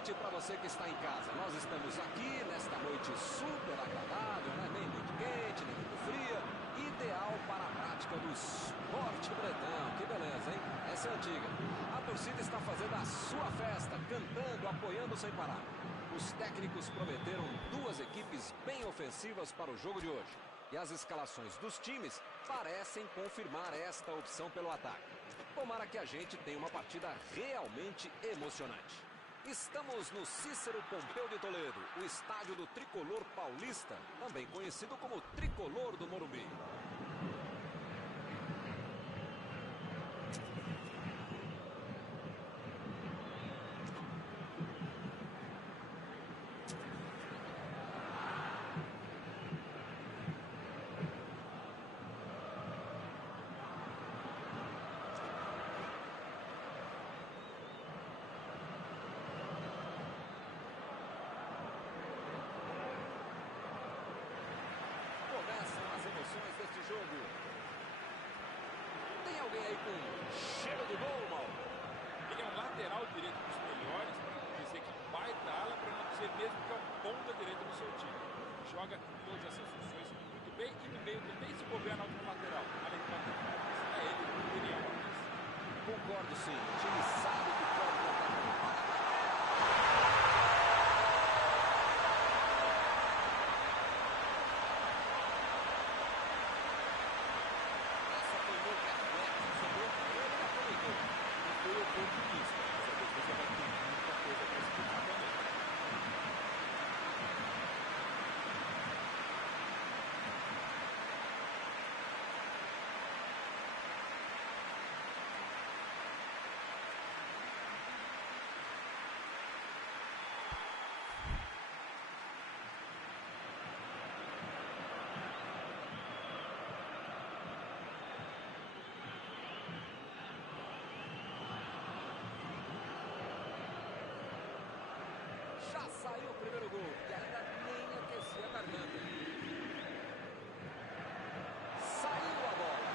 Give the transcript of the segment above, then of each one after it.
noite para você que está em casa. Nós estamos aqui nesta noite super agradável, né? Nem muito quente, nem muito fria. Ideal para a prática do esporte bretão. Que beleza, hein? Essa é antiga. A torcida está fazendo a sua festa, cantando, apoiando sem parar. Os técnicos prometeram duas equipes bem ofensivas para o jogo de hoje. E as escalações dos times parecem confirmar esta opção pelo ataque. Tomara que a gente tenha uma partida realmente emocionante. Estamos no Cícero Pompeu de Toledo, o estádio do Tricolor Paulista, também conhecido como Tricolor do Morumbi. Começam as emoções deste jogo. Tem alguém aí com cheiro de gol, Mauro? Ele é um lateral direito dos melhores, para não dizer que baita ala, para não dizer mesmo que é um ponta direita do seu time. Joga em todas essas funções muito bem e no meio também, se couber na outra lateral. Além do lateral, é ele, o Daniel Alves. Concordo, sim. O time sabe que pode contar com o Foi oportunista, mas a defesa vai ter muita coisa para explicar também. Já saiu o primeiro gol e ainda nem aquecia a garganta. Saiu a bola.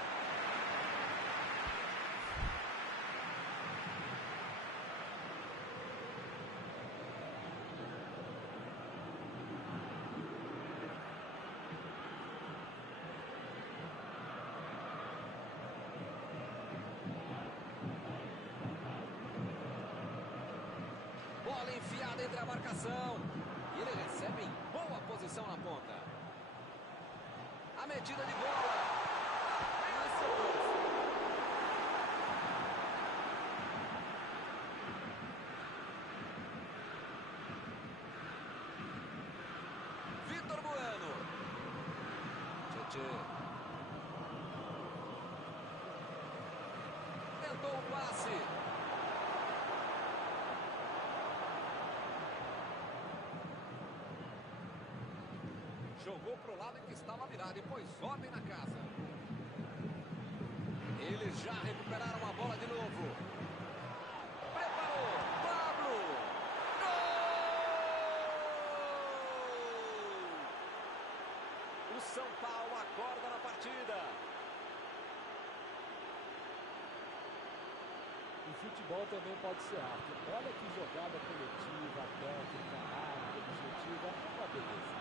Bola enfiada entre a marcação. E ele recebe em boa posição na ponta. A medida de bola. Isso é lance. Vitor Bueno. Tchê. Tentou o passe. Jogou para o lado em que estava virado e pôs ordem na casa. Eles já recuperaram a bola de novo. Preparou. Pablo. Gol! O São Paulo acorda na partida. O futebol também pode ser arte. Olha que jogada coletiva, técnica, rápida, objetiva. É uma beleza.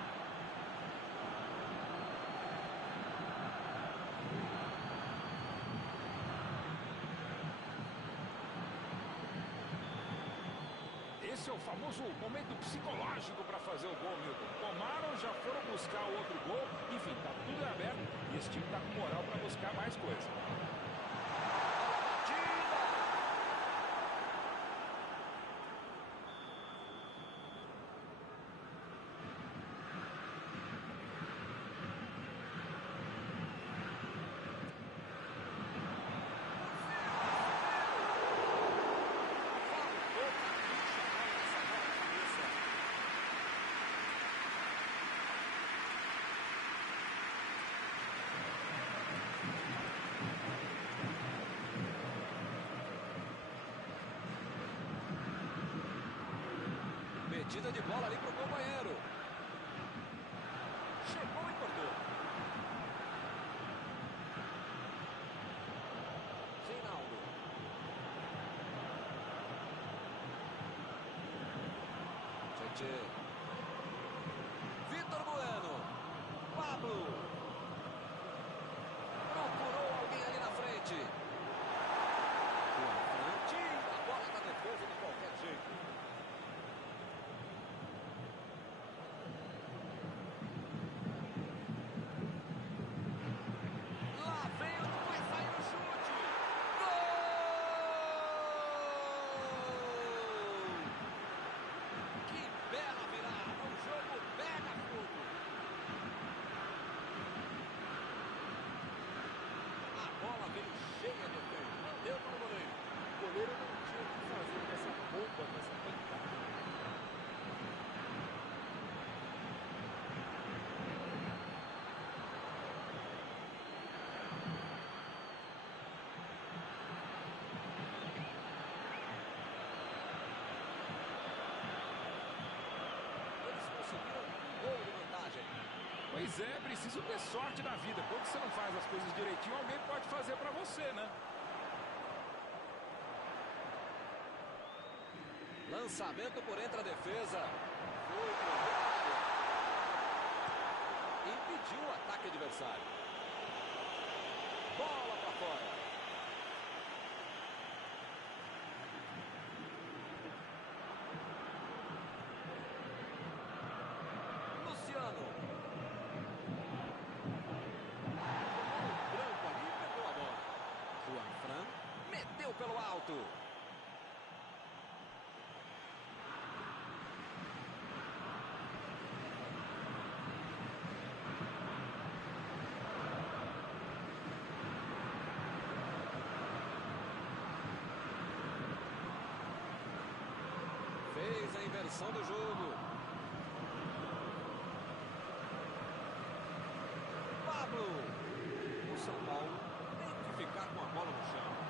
Esse é o famoso momento psicológico para fazer o gol, Milton. Tomaram, já foram buscar o outro gol. Enfim, tá tudo em aberto e esse time tá com moral para buscar mais coisa. Metida de bola ali pro companheiro. Chegou e cortou. Reinaldo. frente. Vitor Bueno. Pablo. Procurou alguém ali na frente. Tira a bola da defesa de qualquer jeito. Pois é, preciso ter sorte na vida. Quando você não faz as coisas direitinho, alguém pode fazer pra você, né? Lançamento por entre a defesa. Impediu o ataque adversário. Bola pra fora. Pelo alto. Fez a inversão do jogo. Pablo. O São Paulo tem que ficar com a bola no chão.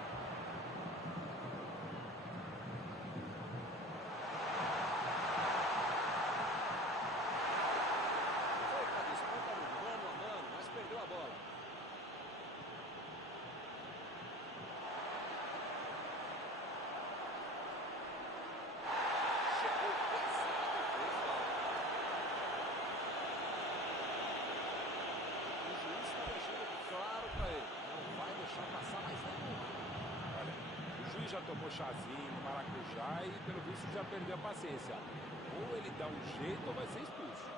Já tomou chazinho no maracujá e pelo visto já perdeu a paciência. Ou ele dá um jeito ou vai ser expulso.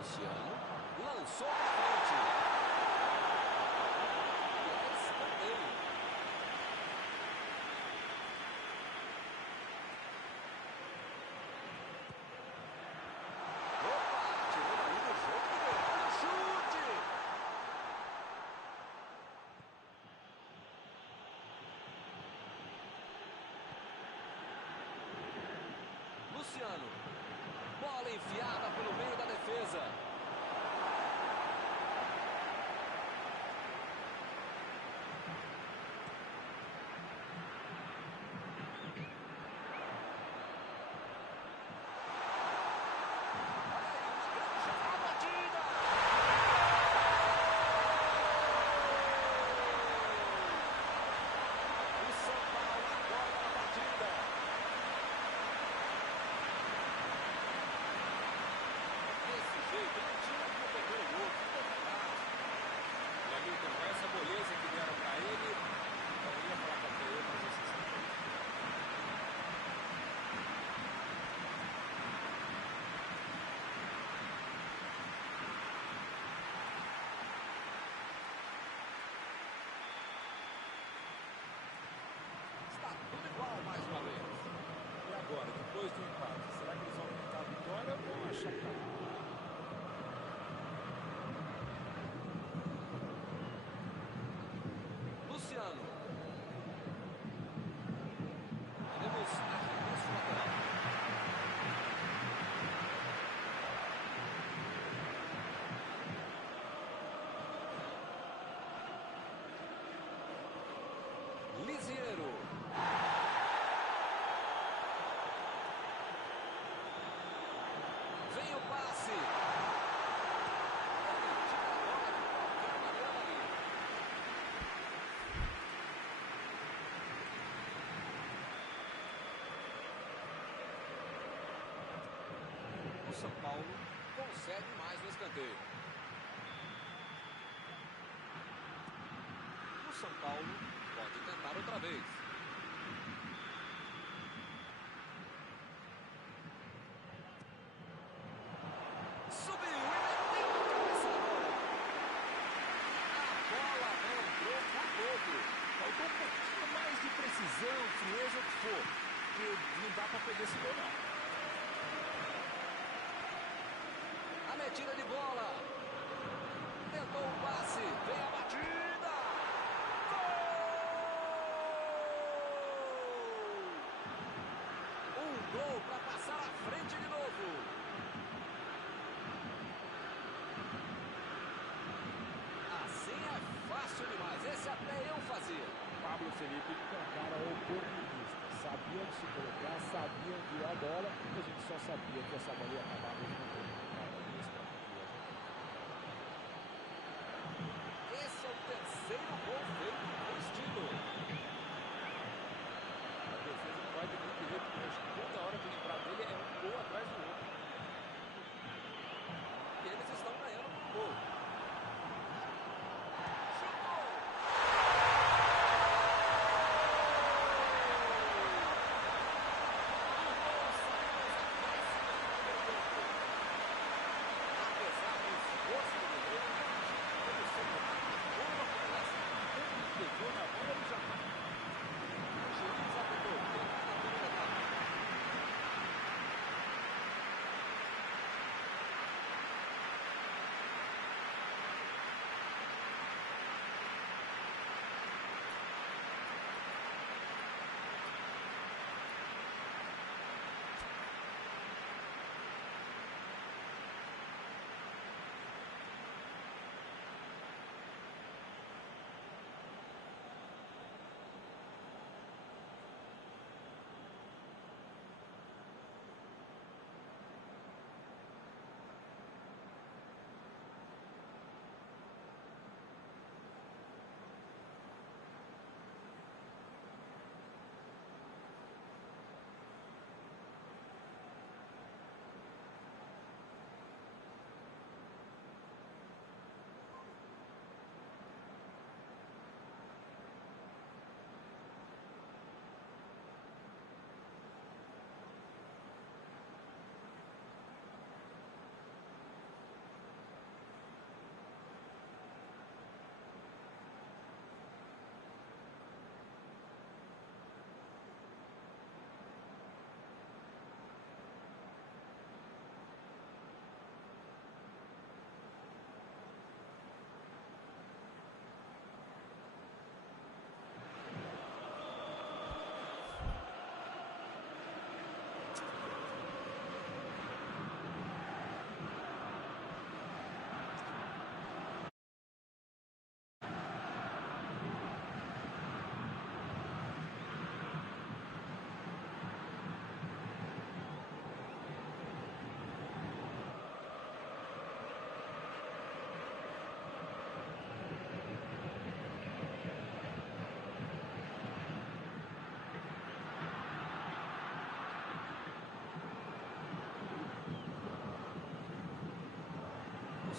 Luciano lançou para frente. E é escanteio. Opa, tirou daí do jogo. Chute! Luciano. Bola enfiada pelo meio da defesa. Jeito. cede mais no escanteio. O São Paulo pode tentar outra vez. Subiu e meteu a cabeça na bola. A bola não entrou por pouco. Faltou um pouquinho mais de precisão, frieza, o que for. Porque não dá para perder esse gol, não. A metida de bola. Tentou o passe. Vem a batida. Gol! Um gol para passar à frente de novo. Assim é fácil demais. Esse até eu fazia. Pablo Felipe é um cara oportunista. Sabia onde se colocar, sabia onde ir a bola. E a gente só sabia que essa bola ia acabar mesmo no gol. Esse é o terceiro gol feito no estilo. A defesa não vai ter muito jeito hoje. Toda hora que lembrar dele é um gol atrás do outro. E eles estão ganhando por gol.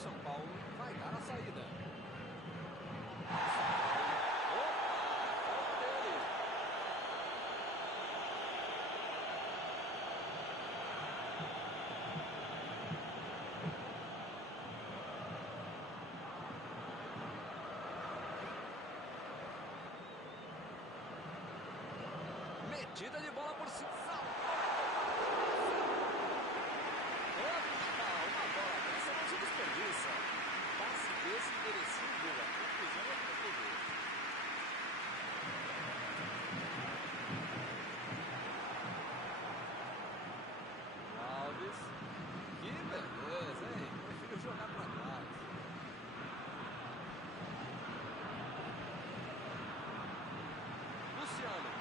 São Paulo vai dar a saída. Opa! Dele. Metida de bola por cima. Desperdiça. Passe desse merecia um gol. A conclusão é que foi gol. Alves. Que beleza, hein? Prefiro jogar pra trás. Luciano.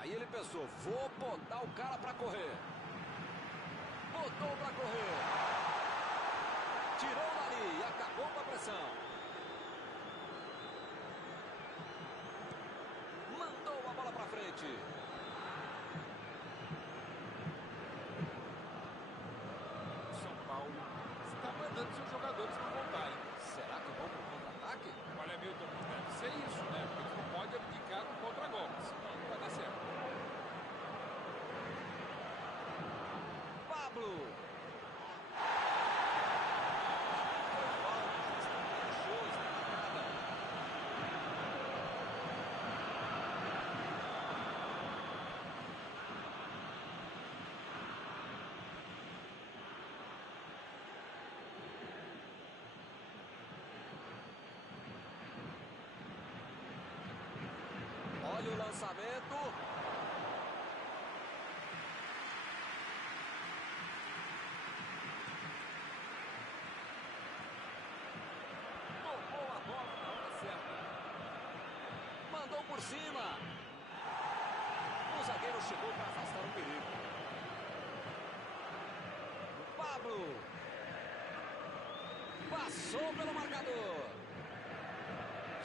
Aí ele pensou, vou botar o cara para correr. Botou para correr. Tirou dali e acabou com a pressão. Mandou a bola para frente. São Paulo está mandando seus jogadores para voltarem. Será que vão para o contra-ataque? Olha, Milton, deve ser isso, né? Porque eles não podem abdicar no contra-golpe, senão não vai dar certo. Pablo. Olha o lançamento. Tomou a bola na hora certa. Mandou por cima. O zagueiro chegou para afastar o perigo. Pablo. Passou pelo marcador.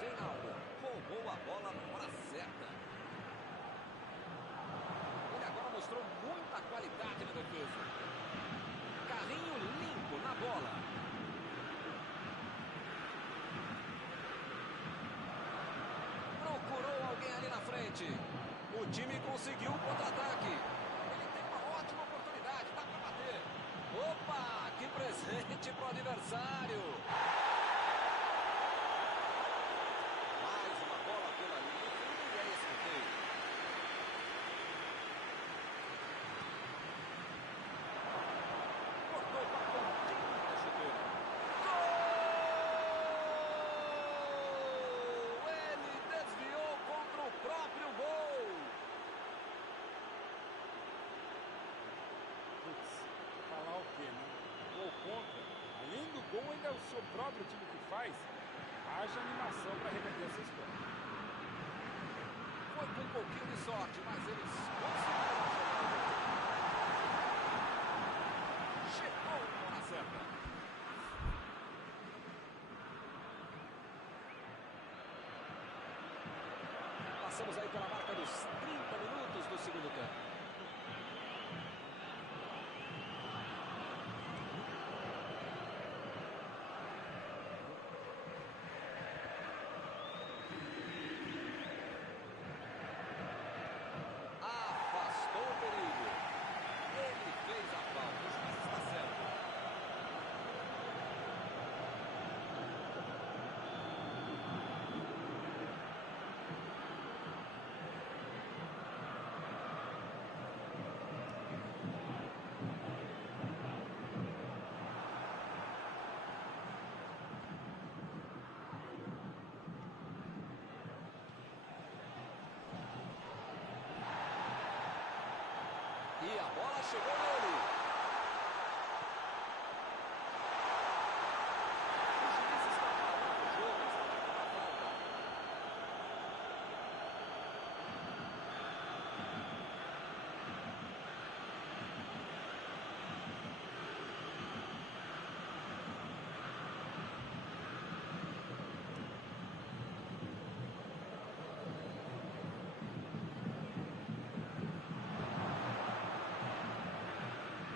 Reinaldo roubou a bola na hora certa. Ele agora mostrou muita qualidade na defesa. Carrinho limpo na bola. Procurou alguém ali na frente. O time conseguiu o contra-ataque. Ele tem uma ótima oportunidade, dá para bater. Opa, que presente pro adversário. Falar o quê, né? Gol contra, além do gol, ainda é o seu próprio time que faz, haja animação para reverter essa história. Foi com um pouquinho de sorte, mas eles conseguiram chegar. Chegou na hora certa. Passamos aí pela marca dos 30 minutos do segundo tempo. E a bola chegou nele. O juiz está parando o jogo, está marcando a falta.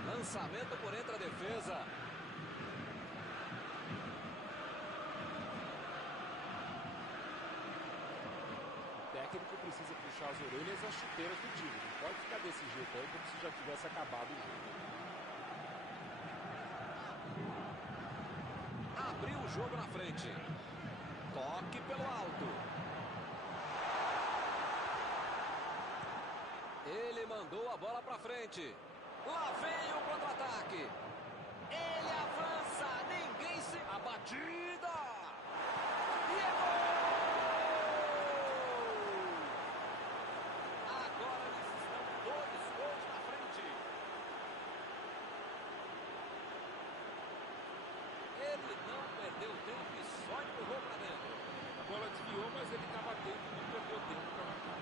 Lançamento por entre a defesa. O técnico precisa puxar as orelhas e as chuteiras do time. Não pode ficar desse jeito aí como se já tivesse acabado o jogo. Abriu o jogo na frente. Toque pelo alto. Ele mandou a bola para frente. Lá vem o contra-ataque. Ele avança, ninguém se... A batida! E é gol! Agora eles estão 2 gols na frente. Ele não perdeu tempo e só empurrou para dentro. A bola desviou, mas ele estava atento e não perdeu tempo para marcar.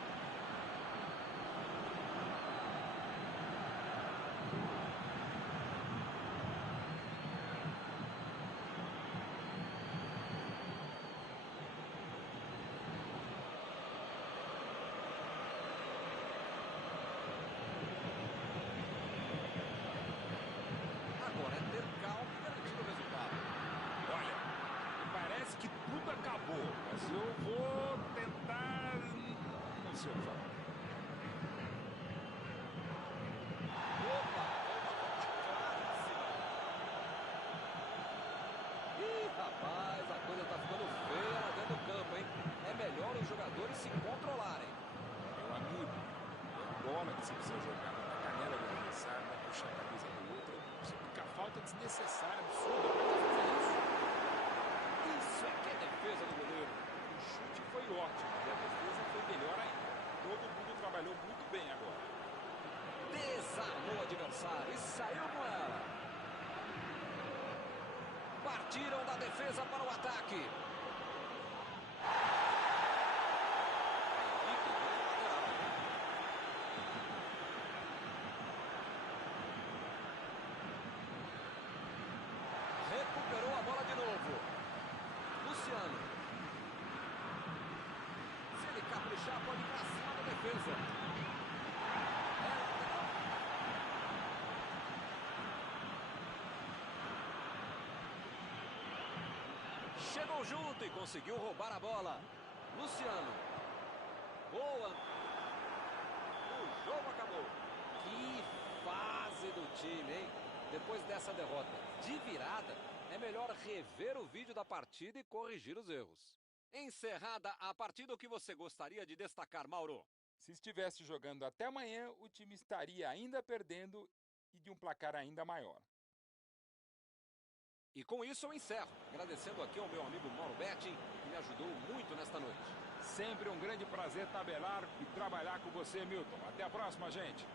Silva. Opa! Ih, rapaz, a coisa tá ficando feia lá dentro do campo, hein? É melhor os jogadores se controlarem. Meu amigo, é bola que você precisa jogar na canela do adversário, vai puxar a camisa do outro. Você fica falta desnecessária, absurda pra fazer isso. Isso é que é defesa do goleiro. O chute foi ótimo e a defesa foi melhor ainda. Todo mundo trabalhou muito bem agora. Desarmou o adversário e saiu com ela. Partiram da defesa para o ataque. Recuperou a bola de novo. Luciano. Se ele caprichar, pode ir para cima da defesa. É lateral. Chegou junto e conseguiu roubar a bola. Luciano. Boa. O jogo acabou. Que fase do time, hein? Depois dessa derrota de virada, é melhor rever o vídeo da partida e corrigir os erros. Encerrada a partida, o que você gostaria de destacar, Mauro? Se estivesse jogando até amanhã, o time estaria ainda perdendo e de um placar ainda maior. E com isso eu encerro, agradecendo aqui ao meu amigo Mauro Betting, que me ajudou muito nesta noite. Sempre um grande prazer tabelar e trabalhar com você, Milton. Até a próxima, gente.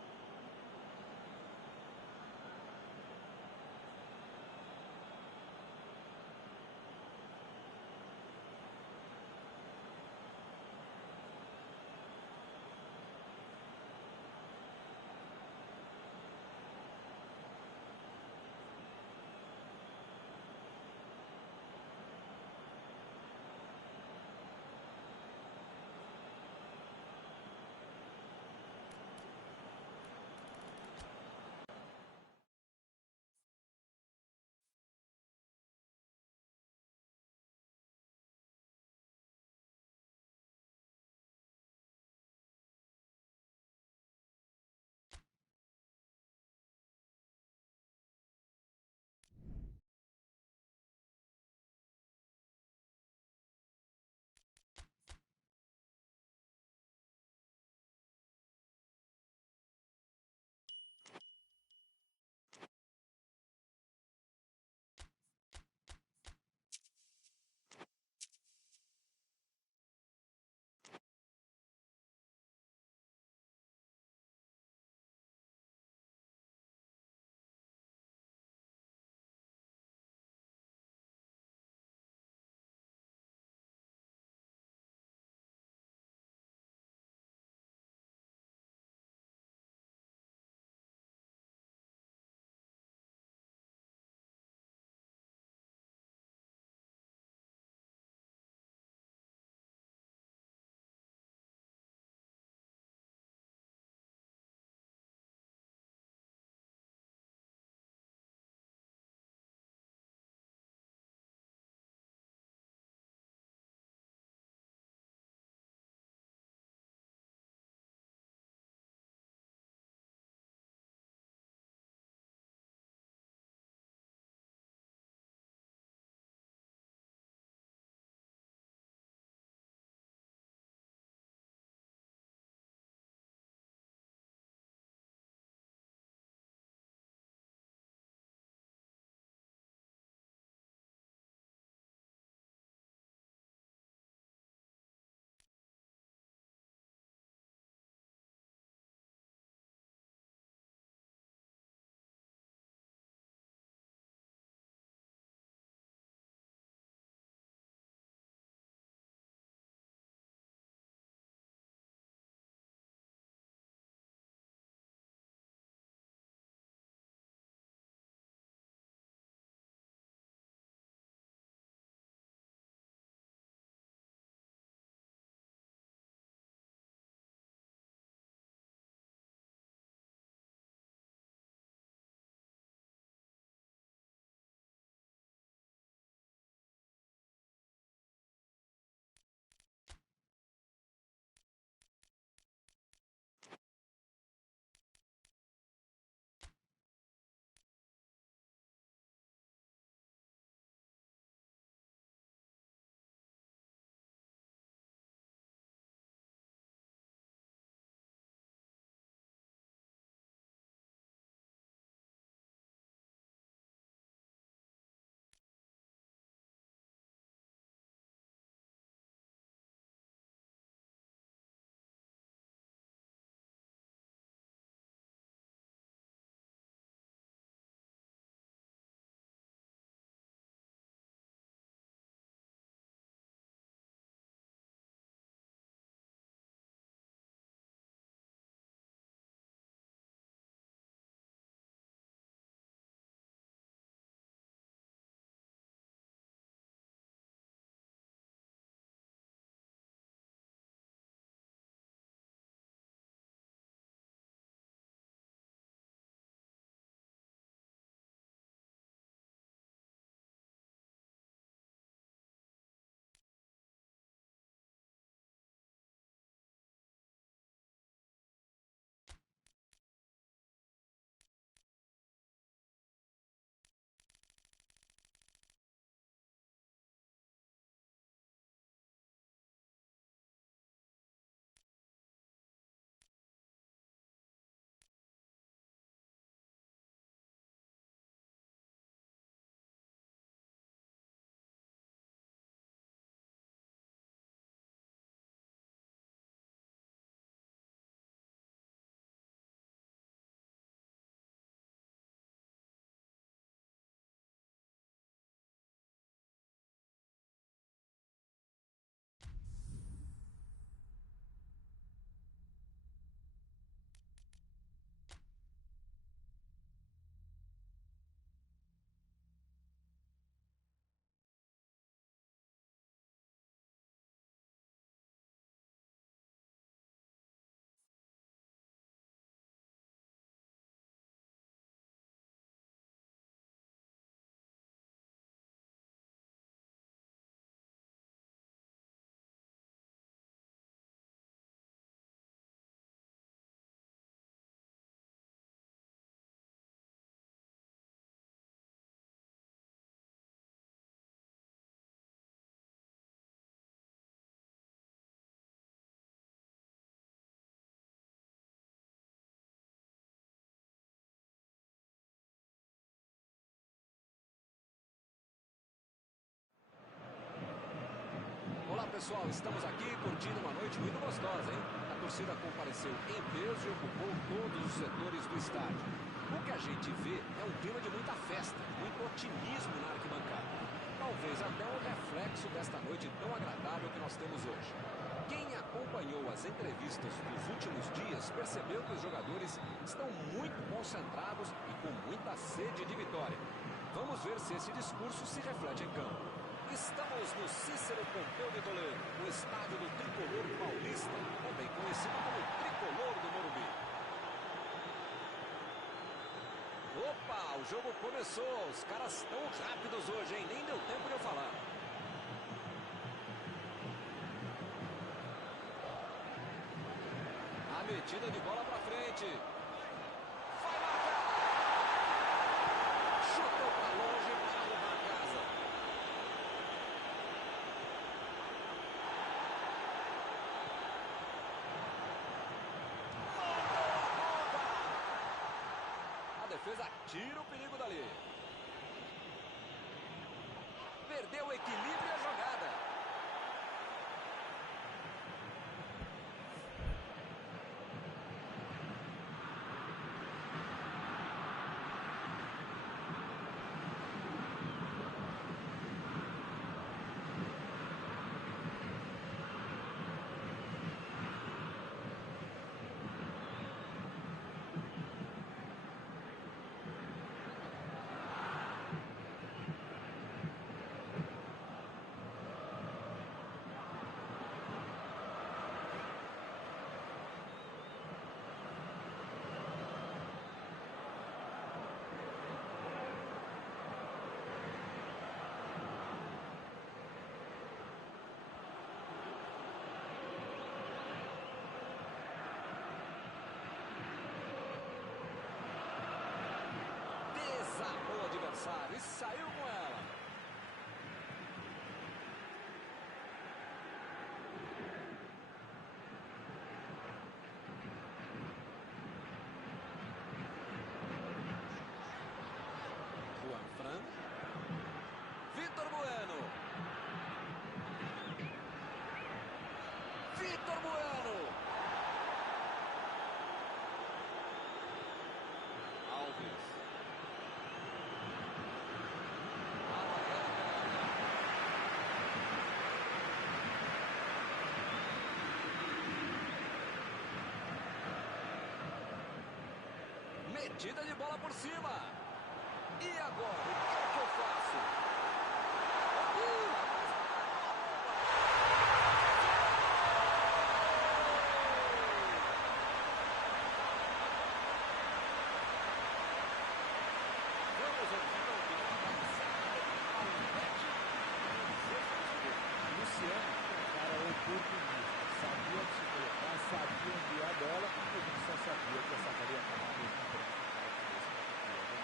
pessoal, estamos aqui curtindo uma noite muito gostosa, hein? A torcida compareceu em peso e ocupou todos os setores do estádio. O que a gente vê é um clima de muita festa, muito otimismo na arquibancada. Talvez até um reflexo desta noite tão agradável que nós temos hoje. Quem acompanhou as entrevistas dos últimos dias percebeu que os jogadores estão muito concentrados e com muita sede de vitória. Vamos ver se esse discurso se reflete em campo. Estamos no Cícero Pompeu de Toledo, o estádio do Tricolor Paulista, também conhecido como Tricolor do Morumbi. Opa, o jogo começou, os caras estão rápidos hoje, hein? Nem deu tempo de eu falar. A metida de bola pra frente. Vai marcar! Chutou pra longe para arrumar a casa. A defesa tira o perigo dali. Perdeu o equilíbrio e a jogada. Desarmou o adversário e saiu com ela. Juan Fran. Vitor Bueno. Vitor Bueno. Alves. Metida de bola por cima. E agora, o que eu faço? Vamos ouvir a opinião da zaga de Alvete. Luciano é um cara oportunista, sabia onde se colocar, sabia enviar a bola, e a gente só sabia que essa bola ia acabar mesmo entrando com um cara como esse na campeã, né?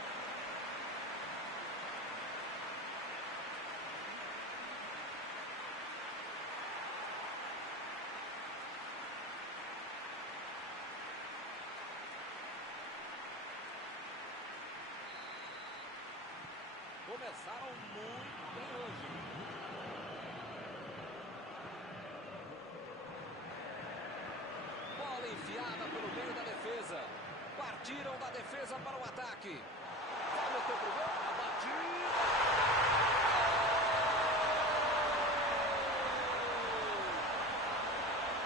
Começaram muito bem hoje. Bola enfiada pelo meio da defesa. Partiram da defesa para o ataque. Vai meter pro gol. A batida.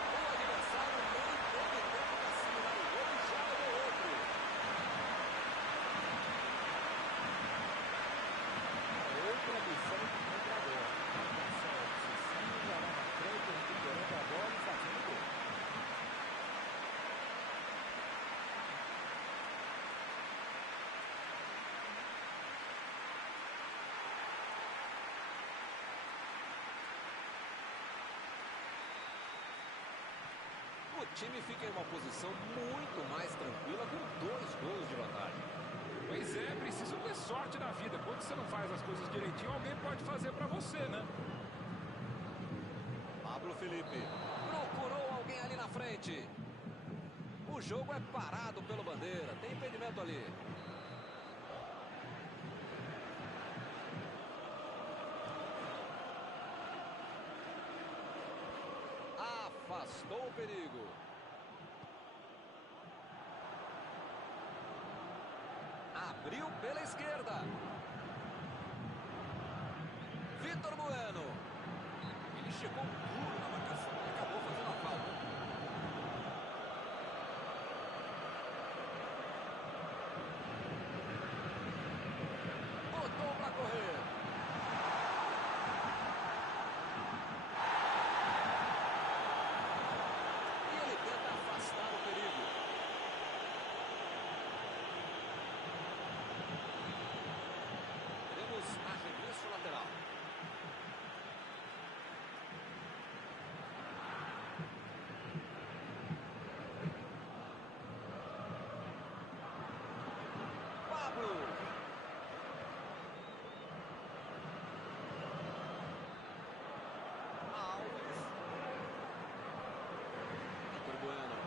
O adversário nem teve tempo para assimilar o gol e já levou outro. Outra missão de contra-gol. Marcação obsessiva lá na frente, recuperando a bola e fazendo gol. O time fica em uma posição muito mais tranquila com 2 gols de vantagem. Pois é, preciso ter sorte na vida. Quando você não faz as coisas direitinho, alguém pode fazer pra você, né? Pablo Felipe procurou alguém ali na frente. O jogo é parado pelo Bandeira. Tem impedimento ali. afastou o perigo. Abriu pela esquerda. Vitor Bueno. Ele chegou duro na marcação e acabou fazendo a falta. Botou para correr. E ele tenta afastar o perigo. Teremos arremesso lateral. Pablo. Alves. Vitor Bueno.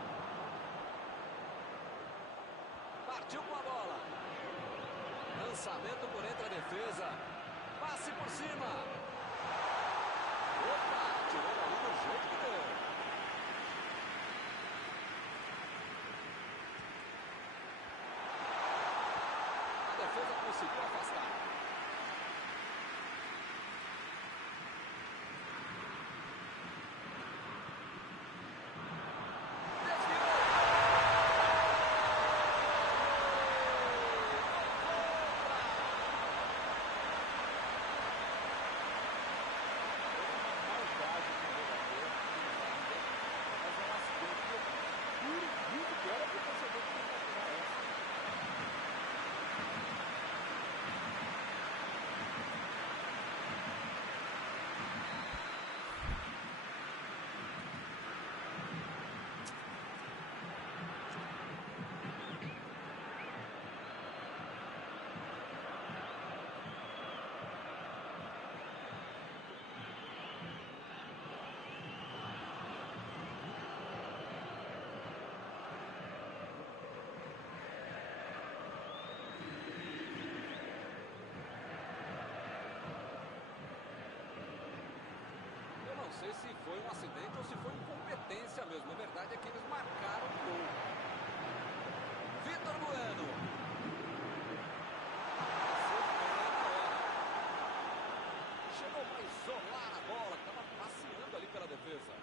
Partiu com a bola. Lançamento por entre a defesa. Passe por cima. Opa, tirou ali do jeito que deu. A defesa conseguiu afastar. Maldade com o jogador, mas é um acidente puro, muito pior é pro torcedor que não vai tirar essa. Eu não sei se foi um acidente ou se foi incompetência mesmo. A verdade é que eles marcaram o gol. Vitor Bueno. Chegou para isolar a bola, que estava passeando ali pela defesa.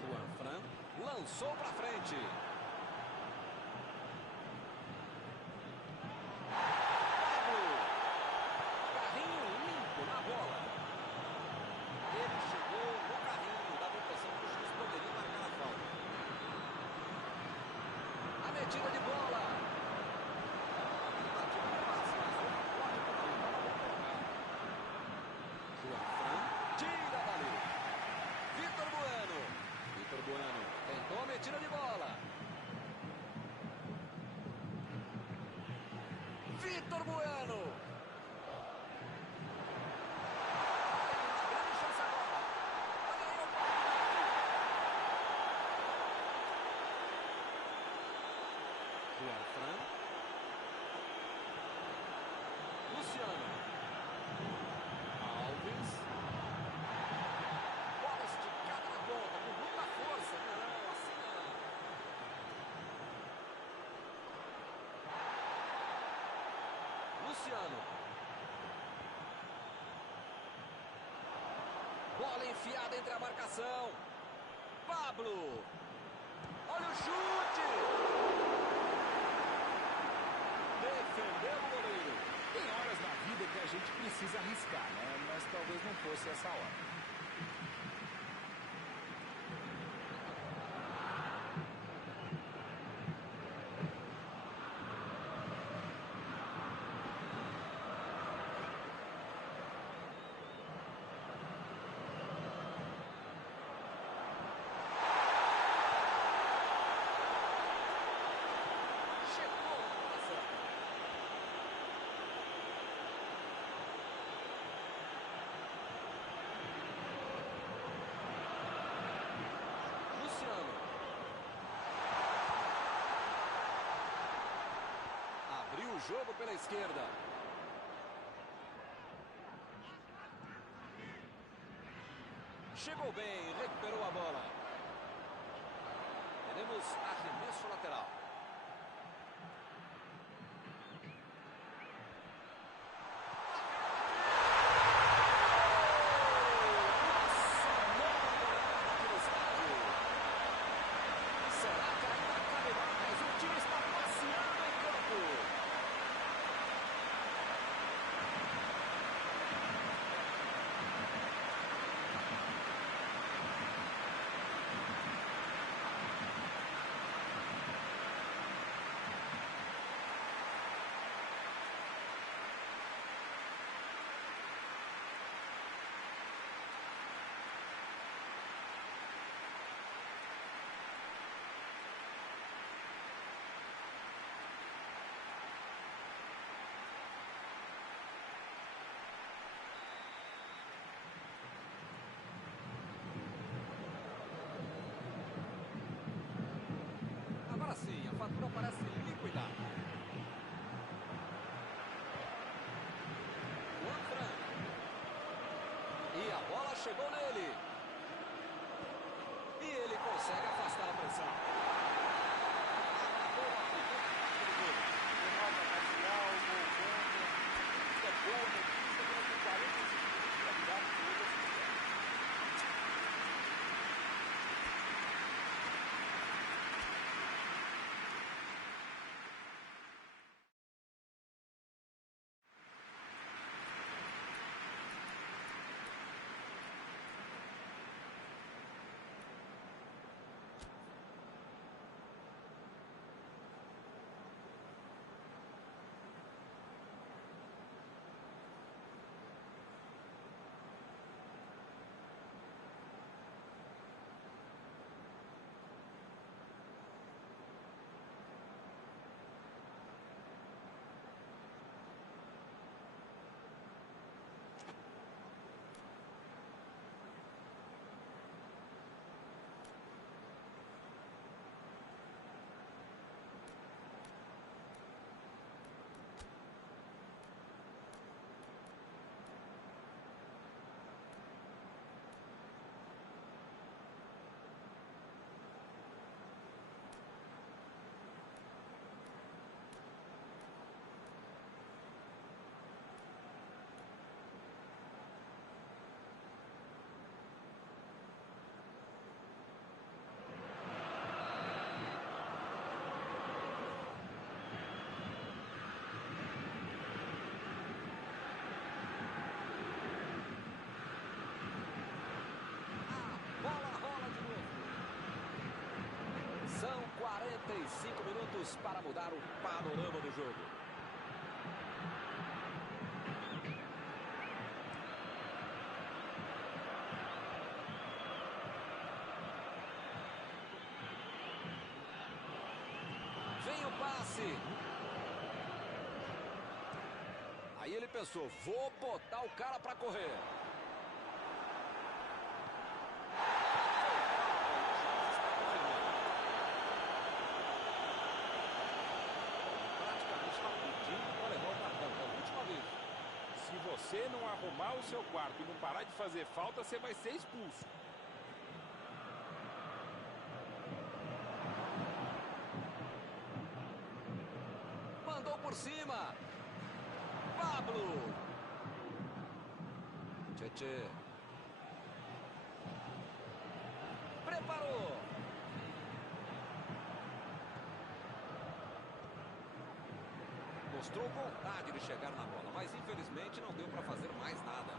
Juan Fran lançou para frente. Pablo. Carrinho limpo na bola. Ele chegou no carrinho, dava a impressão que o juiz poderia marcar a falta. A metida de bola. Tentativa de passe, mas ele pode cumprir, bola bem colocada. Juan Fran tira dali. Vitor Bueno. Vitor Bueno tentou a metida de bola. Vitor Bueno. Tem uma grande chance agora. Olha aí a oportunidade. Juan Fran. Luciano. Alves. Bola esticada na ponta, com muita força. Não, assim não. Luciano. Bola enfiada entre a marcação. Pablo. Olha o chute. Defendeu o goleiro. Tem horas na vida que a gente precisa arriscar, né? Mas talvez não fosse essa hora. Chegou na bola certa. Luciano. Abriu o jogo pela esquerda. Chegou bem, recuperou a bola. Teremos arremesso lateral. Agora sim, a fatura parece liquidada. Juan Fran. E a bola chegou nele. E ele consegue afastar a pressão. Boa primeira parte do jogo. Remota parcial, voltando. É boa notícia, durante 45 minutos para virar o jogo. São 45 minutos para mudar o panorama do jogo. Vem o passe. Aí ele pensou, vou botar o cara para correr. Se você não arrumar o seu quarto e não parar de fazer falta, você vai ser expulso. Mandou por cima. Pablo. Tchê. Preparou. Mostrou vontade de chegar na bola, mas infelizmente não deu para fazer mais nada.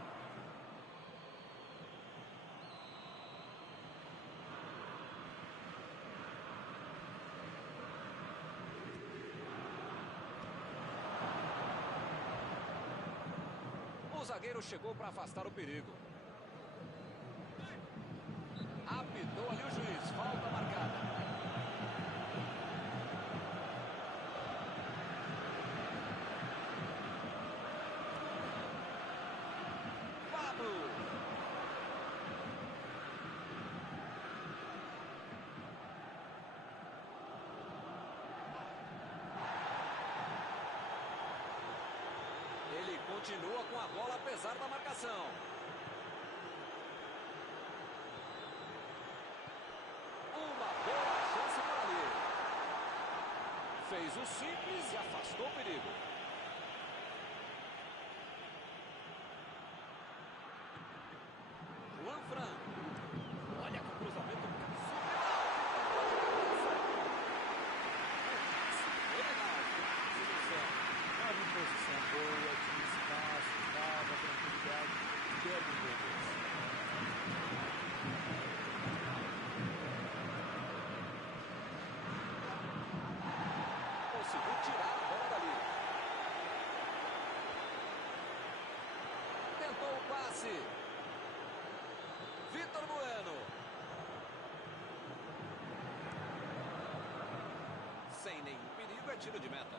O zagueiro chegou para afastar o perigo. Apitou ali o juiz, falta marcada. Ele continua com a bola apesar da marcação. Fez o simples e afastou o perigo. Juan Fran. Olha que cruzamento. Estava em posição boa, tinha espaço, calma, tranquilidade, perde o gol. Conseguiu tirar a bola dali. Tentou o passe. Vitor Bueno. Sem nenhum perigo, é tiro de meta.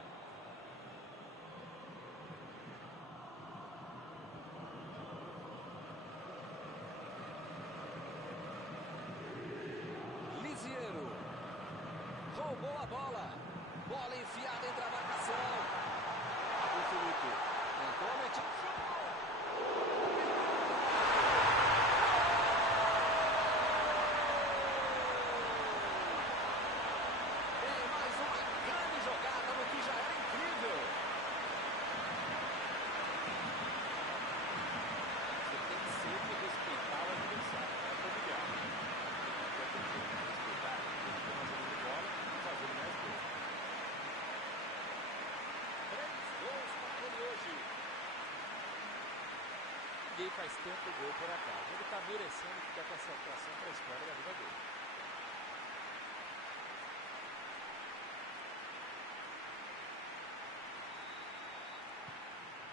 Lisiero. Roubou a bola. Bola enfiada entre a marcação. O Felipe tentou a metida. E mais uma grande jogada no que já era incrível. Você tem que sempre respeitar o adversário, não é familiar. Até porque respeitar quem tem uma jogada de bola e fazer mais gols. 3 gols para ele hoje. Ninguém faz tanto gol por acaso. Ele está merecendo ficar com essa atuação para a história da vida dele.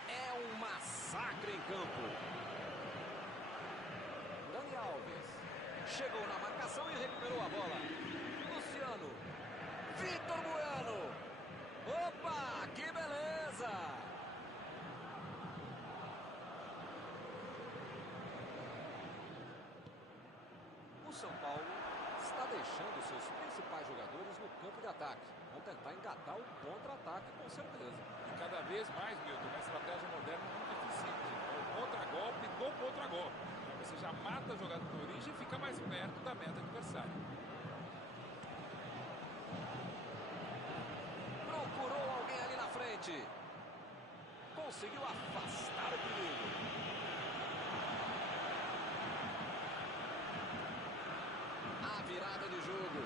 É um massacre em campo. Dani Alves chegou na marcação e recuperou a bola. Luciano. Vitor Bueno. Opa, que beleza! O São Paulo está deixando seus principais jogadores no campo de ataque. Vão tentar engatar o contra-ataque, com certeza. E cada vez mais, Milton, uma estratégia moderna muito eficiente. É o contra-golpe do contra-golpe. Você já mata a jogada de origem e fica mais perto da meta adversária. Procurou alguém ali na frente. Conseguiu afastar o perigo. A virada de jogo.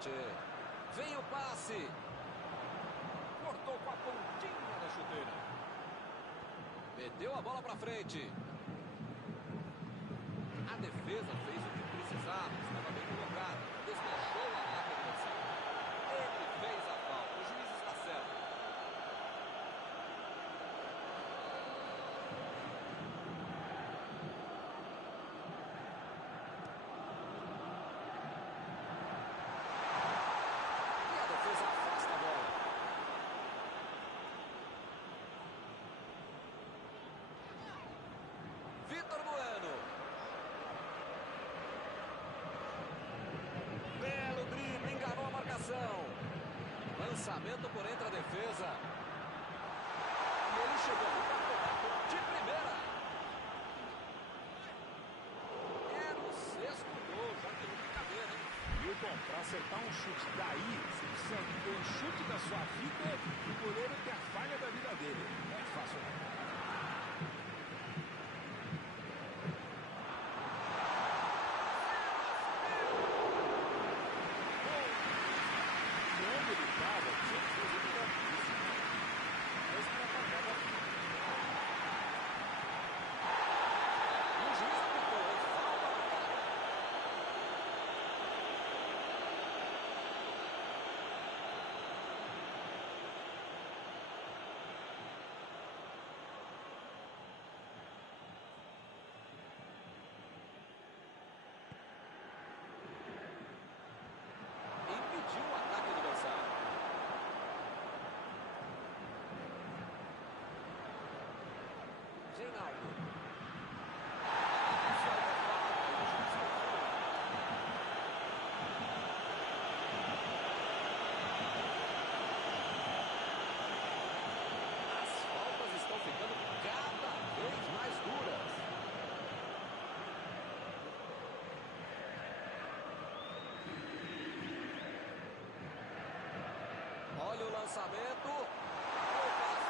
Tchê. Vem o passe. Cortou com a pontinha da chuteira. Meteu a bola pra frente. A defesa fez o que precisava. Estava bem colocada. Desmanchou o ataque adversário. Ele fez a falta. O juiz está certo. E a defesa afasta a bola. Vitor Bueno. Belo drible, enganou a marcação. Lançamento por entre a defesa. E ele chegou para cobrar de primeira. É no 6º gol, já que não fica bem, hein? Milton, para acertar um chute daí, você precisa ter o chute da sua vida e o goleiro ter a falha da vida dele. Não é fácil, não. O juiz apitou, hein? Falta marcada. Impediu o ataque adversário. Reinaldo. Isso aí é falta, e o juiz confirma. As faltas estão ficando cada vez mais duras. lançamento. O passe.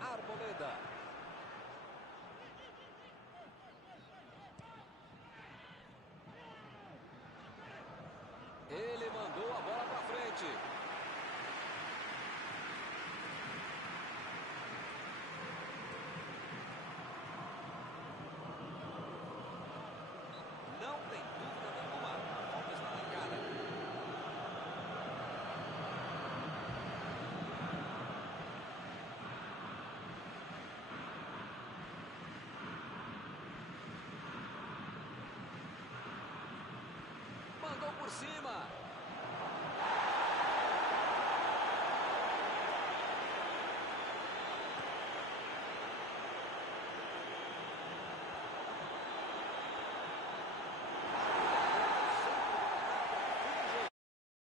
Arboleda. Ele mandou a bola para frente. Não tem dúvida nenhuma. A falta está marcada. Mandou por cima.